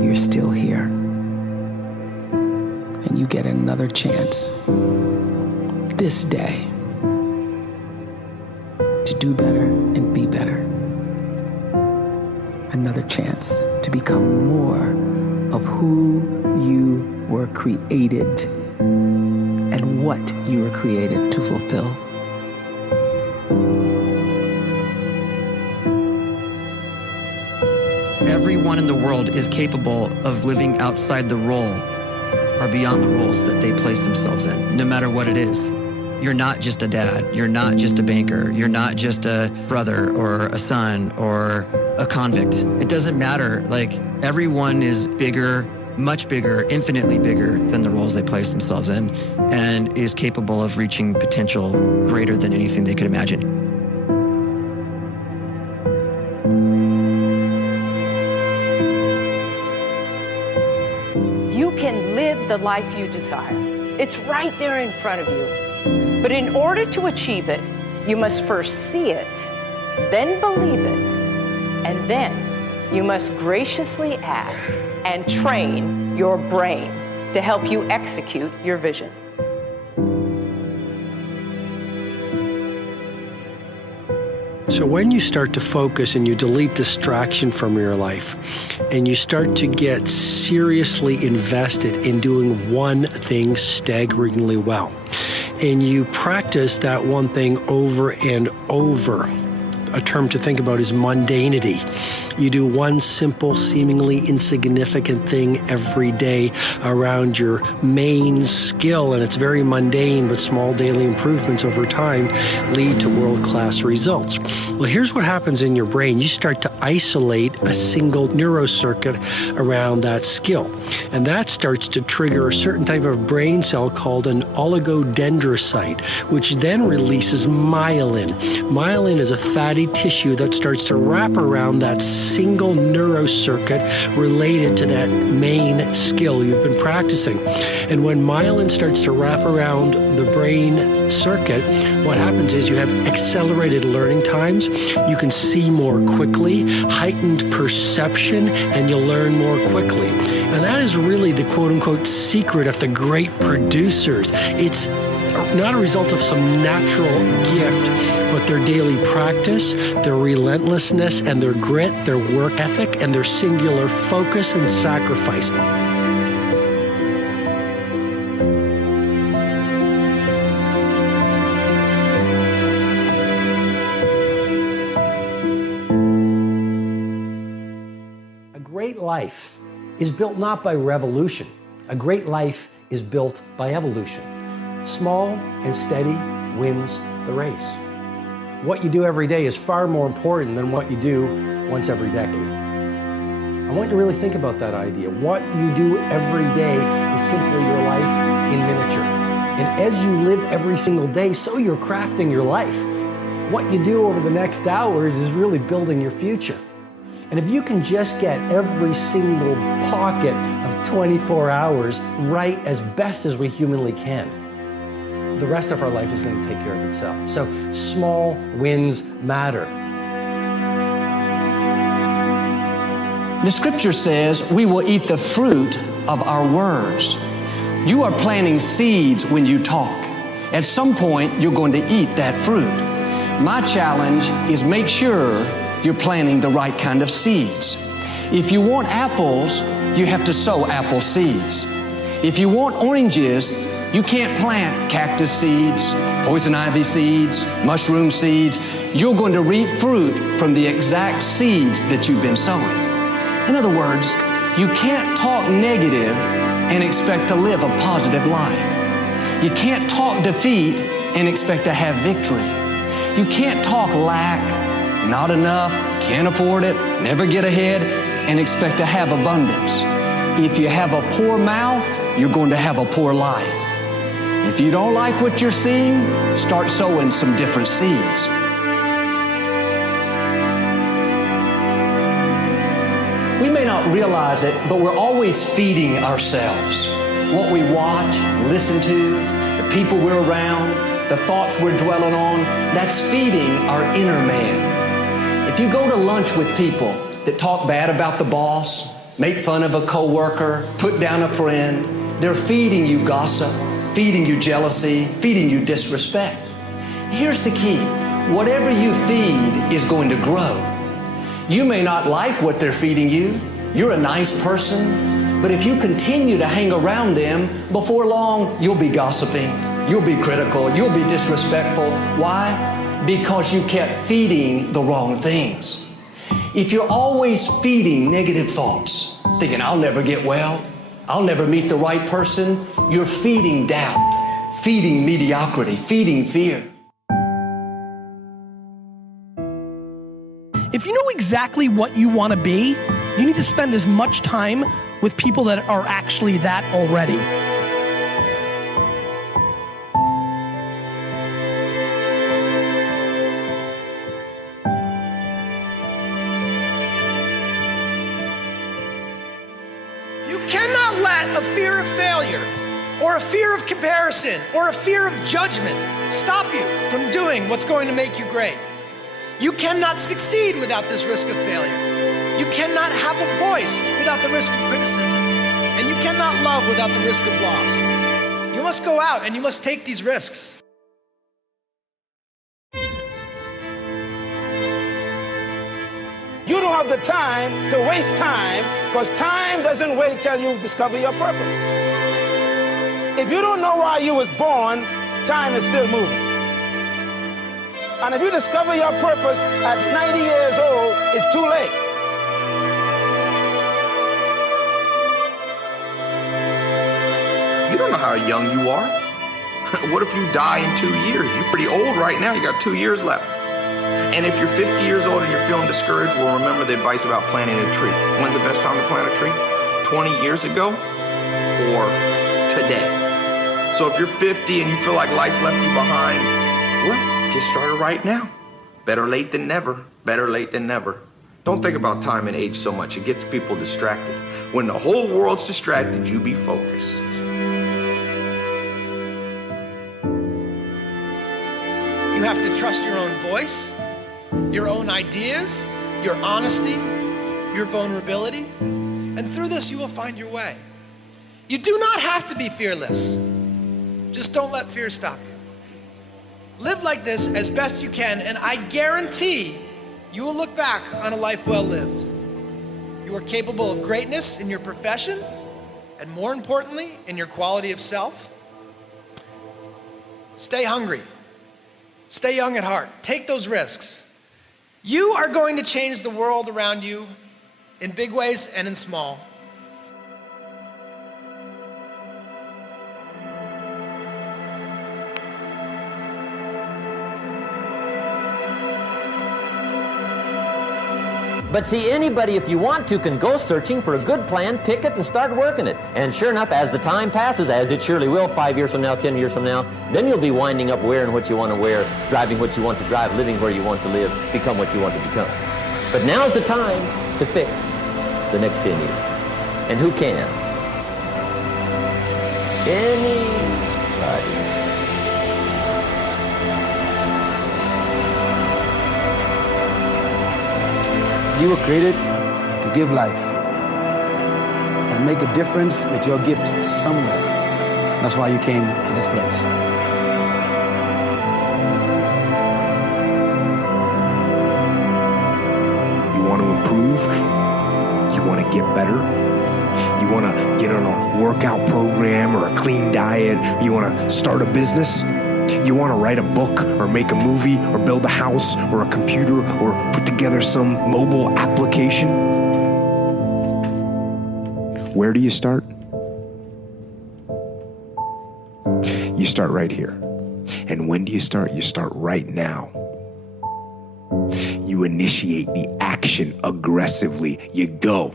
you're still here. And you get another chance this day to do better and be better. Another chance to become more of who you were created and what you were created to fulfill. Everyone in the world is capable of living outside the role or beyond the roles that they place themselves in, no matter what it is. You're not just a dad, you're not just a banker, you're not just a brother or a son or a convict. It doesn't matter. Like, everyone is bigger, much bigger, infinitely bigger than the roles they place themselves in, and is capable of reaching potential greater than anything they could imagine. You can live the life you desire. It's right there in front of you. But in order to achieve it, you must first see it, then believe it, and then you must graciously ask and train your brain to help you execute your vision. So when you start to focus and you delete distraction from your life, and you start to get seriously invested in doing one thing staggeringly well, and you practice that one thing over and over, a term to think about is mundanity. You do one simple, seemingly insignificant thing every day around your main skill, and it's very mundane, but small daily improvements over time lead to world-class results. Well, here's what happens in your brain. You start to isolate a single neurocircuit around that skill, and that starts to trigger a certain type of brain cell called an oligodendrocyte, which then releases myelin. Myelin is a fatty tissue that starts to wrap around that single neurocircuit related to that main skill you've been practicing. And when myelin starts to wrap around the brain circuit, what happens is you have accelerated learning times, you can see more quickly, heightened perception, and you'll learn more quickly. And that is really the quote-unquote secret of the great producers. It's not a result of some natural gift, but their daily practice, their relentlessness and their grit, their work ethic, and their singular focus and sacrifice. A great life is built not by revolution. A great life is built by evolution. Small and steady wins the race. What you do every day is far more important than what you do once every decade. I want you to really think about that idea. What you do every day is simply your life in miniature. And as you live every single day, so you're crafting your life. What you do over the next hours is really building your future. And if you can just get every single pocket of 24 hours right as best as we humanly can, the rest of our life is going to take care of itself. So small wins matter. The scripture says we will eat the fruit of our words. You are planting seeds when you talk. At some point, you're going to eat that fruit. My challenge is make sure you're planting the right kind of seeds. If you want apples, you have to sow apple seeds. If you want oranges, you can't plant cactus seeds, poison ivy seeds, mushroom seeds. You're going to reap fruit from the exact seeds that you've been sowing. In other words, you can't talk negative and expect to live a positive life. You can't talk defeat and expect to have victory. You can't talk lack, not enough, can't afford it, never get ahead, and expect to have abundance. If you have a poor mouth, you're going to have a poor life. If you don't like what you're seeing, start sowing some different seeds. We may not realize it, but we're always feeding ourselves. What we watch, listen to, the people we're around, the thoughts we're dwelling on, that's feeding our inner man. If you go to lunch with people that talk bad about the boss, make fun of a coworker, put down a friend. They're feeding you gossip, feeding you jealousy, feeding you disrespect. Here's the key. Whatever you feed is going to grow. You may not like what they're feeding you. You're a nice person, but if you continue to hang around them, before long, you'll be gossiping, you'll be critical, you'll be disrespectful. Why? Because you kept feeding the wrong things. If you're always feeding negative thoughts, thinking, I'll never get well, I'll never meet the right person, you're feeding doubt, feeding mediocrity, feeding fear. If you know exactly what you want to be, you need to spend as much time with people that are actually that already. You cannot let a fear of failure or a fear of comparison or a fear of judgment stop you from doing what's going to make you great. You cannot succeed without this risk of failure. You cannot have a voice without the risk of criticism. And you cannot love without the risk of loss. You must go out and you must take these risks. You don't have the time to waste time, because time doesn't wait till you discover your purpose. If you don't know why you was born, time is still moving. And if you discover your purpose at 90 years old, it's too late. You don't know how young you are. What if you die in 2 years? You're pretty old right now. You got 2 years left. And if you're 50 years old and you're feeling discouraged, well, remember the advice about planting a tree. When's the best time to plant a tree? 20 years ago or today? So if you're 50 and you feel like life left you behind, well, get started right now. Better late than never. Better late than never. Don't think about time and age so much. It gets people distracted. When the whole world's distracted, you be focused. You have to trust your own voice, your own ideas, your honesty, your vulnerability. And through this, you will find your way. You do not have to be fearless. Just don't let fear stop you. Live like this as best you can, and I guarantee you will look back on a life well lived. You are capable of greatness in your profession, and more importantly, in your quality of self. Stay hungry. Stay young at heart. Take those risks. You are going to change the world around you in big ways and in small. But see, anybody, if you want to, can go searching for a good plan, pick it, and start working it. And sure enough, as the time passes, as it surely will 5 years from now, 10 years from now, then you'll be winding up wearing what you want to wear, driving what you want to drive, living where you want to live, become what you want to become. But now's the time to fix the next 10 years. And who can? Anybody. You were created to give life and make a difference with your gift somewhere. That's why you came to this place. You want to improve? You want to get better? You want to get on a workout program or a clean diet? You want to start a business? You want to write a book or make a movie or build a house or a computer or put together some mobile application? Where do you start? You start right here. And when do you start? You start right now. You initiate the action aggressively. You go.